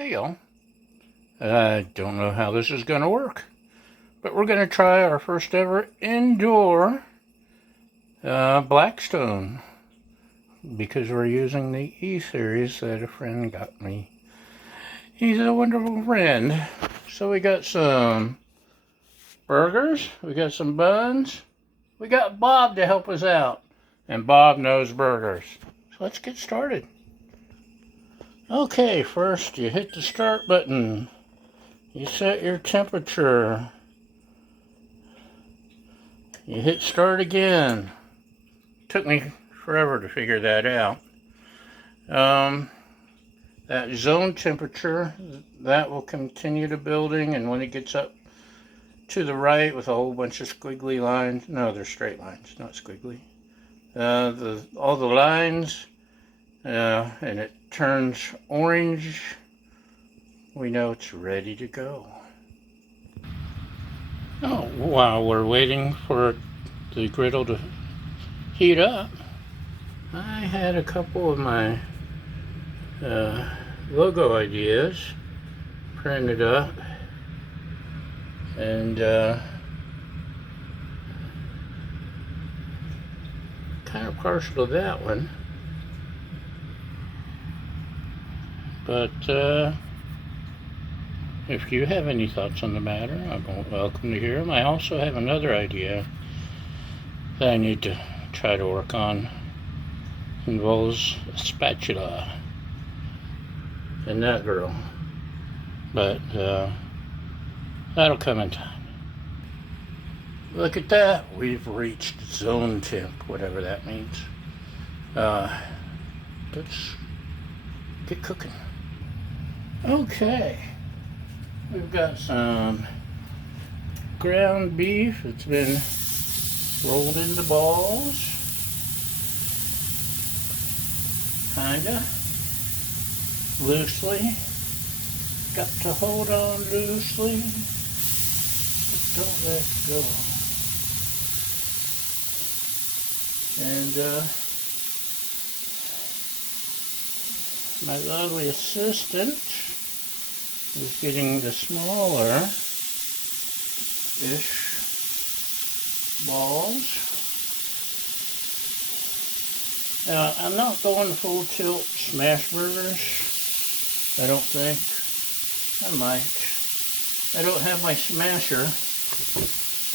Hey y'all, I don't know how this is going to work, but we're going to try our first ever indoor Blackstone because we're using the E-Series that a friend got me. He's a wonderful friend. So we got some burgers, we got some buns, we got Bob to help us out, and Bob knows burgers. So let's get started. Okay, first you hit the start button. You set your temperature. You hit start again. Took me forever to figure that out. That zone temperature, that will continue to building, and when it gets up to the right with a whole bunch of squiggly lines, no, they're straight lines, not squiggly. All the lines, and it turns orange, we know it's ready to go. Oh, while we're waiting for the griddle to heat up, I had a couple of my logo ideas printed up, and kind of partial to that one, but if you have any thoughts on the matter, I'm welcome to hear them. I also have another idea that I need to try to work on. Involves a spatula and that girl, but that'll come in time. Look at that, we've reached zone temp, whatever that means. Let's get cooking. Okay, we've got some ground beef. It's been rolled into balls, kinda loosely. Got to hold on loosely, but don't let go. And my lovely assistant is getting the smaller-ish balls. Now, I'm not going full tilt smash burgers, I don't think. I might. I don't have my smasher.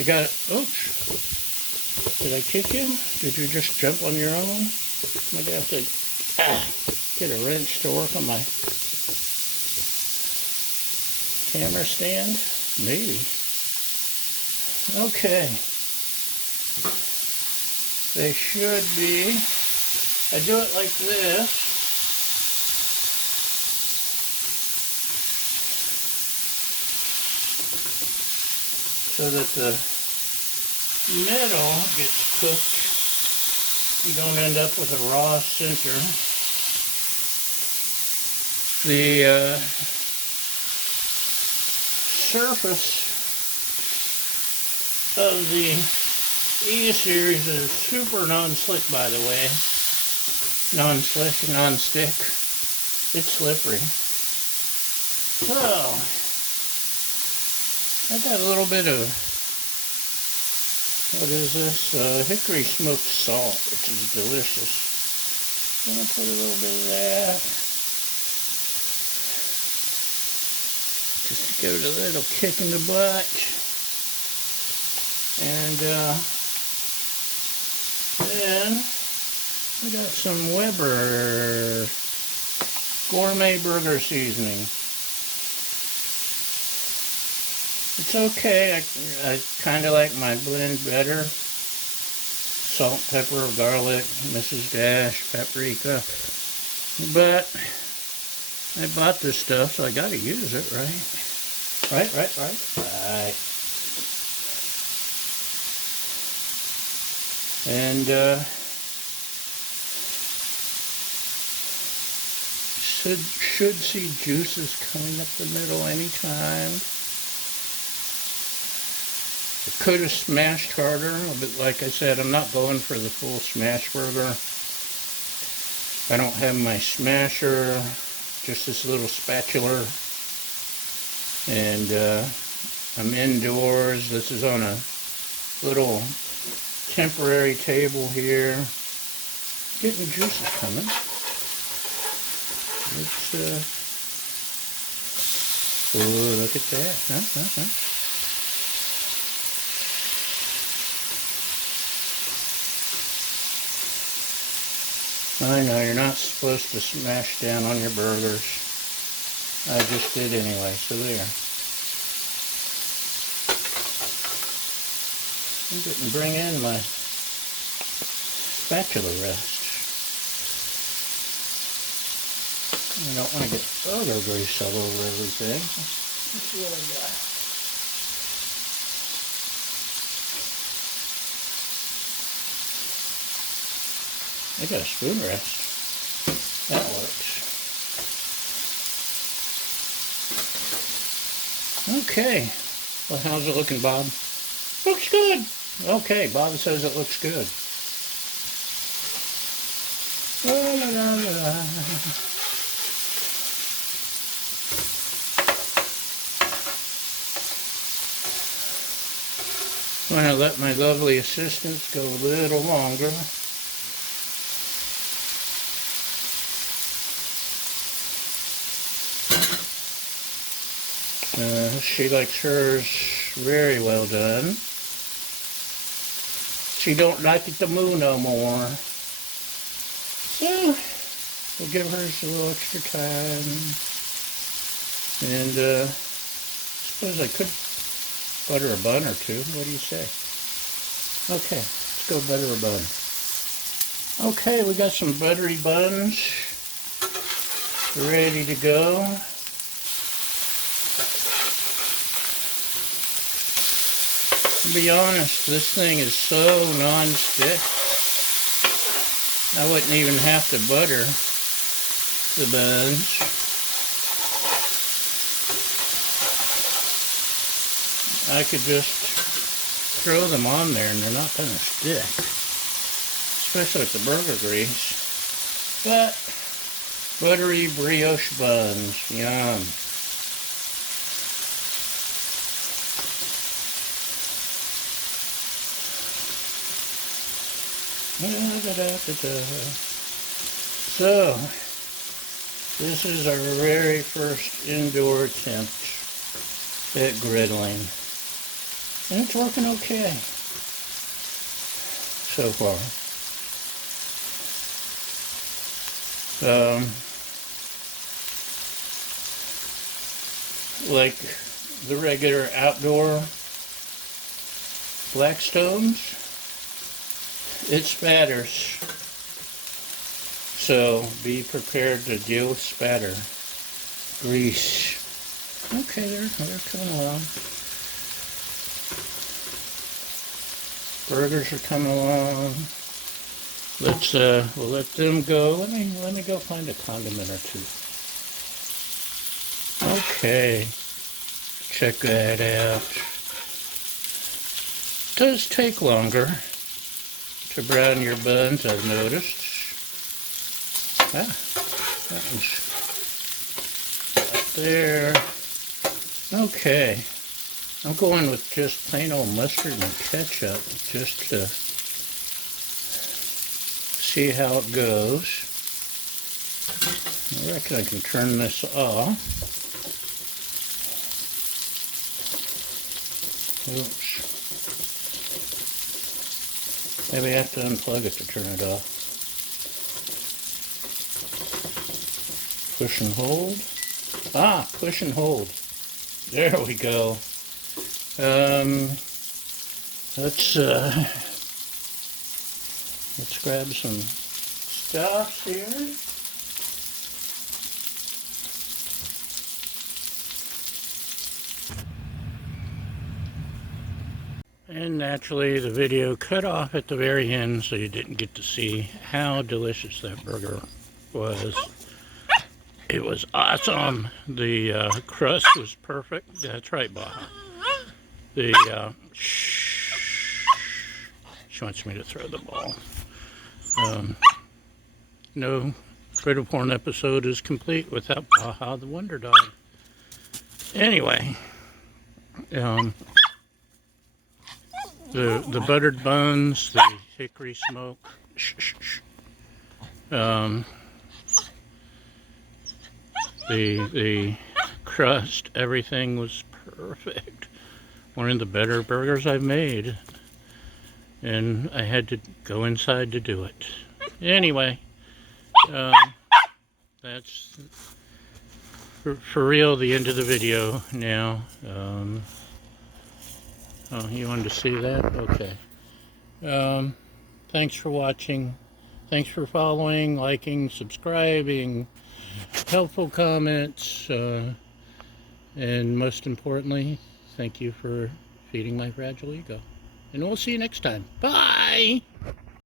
I got it. Oops. Did I kick you? Did you just jump on your own? Maybe I have to get a wrench to work on my camera stand? Maybe. Okay. They should be. I do it like this. So that the middle gets cooked. You don't end up with a raw center. The surface of the E-Series is super non-slick, by the way. Non-slick, non-stick. It's slippery. So, I got a little bit of, what is this? Hickory smoked salt, which is delicious. I'm going to put a little bit of that. Just to give it a little kick in the butt. And then we got some Weber gourmet burger seasoning. It's okay. I kind of like my blend better. Salt, pepper, garlic, Mrs. Dash, paprika. But I bought this stuff, so I gotta use it, right? Right. And should see juices coming up the middle anytime. I could have smashed harder, but like I said, I'm not going for the full smash burger. I don't have my smasher. just this little spatula. And I'm indoors. This is on a little temporary table here. Getting juices coming. It's oh, look at that. I know you're not supposed to smash down on your burgers. I just did anyway, so there. I didn't bring in my spatula rest. I don't want to get burger grease all over everything. Let's see what I got. I got a spoon rest. That works. Okay. Well, how's it looking, Bob? Looks good. Okay, Bob says it looks good. La, la, la, la. I'm going to let my lovely assistants go a little longer. She likes hers very well done. She don't like it to move no more. So, we'll give hers a little extra time. And, suppose I could butter a bun or two. What do you say? Okay, let's go butter a bun. Okay, we got some buttery buns ready to go. To be honest, this thing is so non-stick, I wouldn't even have to butter the buns. I could just throw them on there and they're not going to stick, especially with the burger grease. But buttery brioche buns, yum. So, this is our very first indoor attempt at griddling, and it's working okay so far. Like the regular outdoor Blackstones, it spatters, so be prepared to deal with spatter. Grease. Okay, they're coming along. Burgers are coming along. Let's we'll let them go. Let me go find a condiment or two. Okay, check that out. It does take longer to brown your buns, I've noticed. Ah, that one's up there. Okay, I'm going with just plain old mustard and ketchup just to see how it goes. I reckon I can turn this off. Oops. Maybe I have to unplug it to turn it off. Push and hold. Ah, push and hold. There we go. Let's grab some stuff here. And naturally the video cut off at the very end, so you didn't get to see how delicious that burger was. It was awesome. The crust was perfect. That's right, Baja. She wants me to throw the ball. No Griddle porn episode is complete without Baja the Wonder Dog. Anyway, the buttered buns, the hickory smoke, the crust, everything was perfect. One of the better burgers I've made, and I had to go inside to do it. Anyway, that's for real the end of the video now. Oh, you wanted to see that? Okay. Thanks for watching. Thanks for following, liking, subscribing, helpful comments, and most importantly, thank you for feeding my fragile ego. And we'll see you next time. Bye!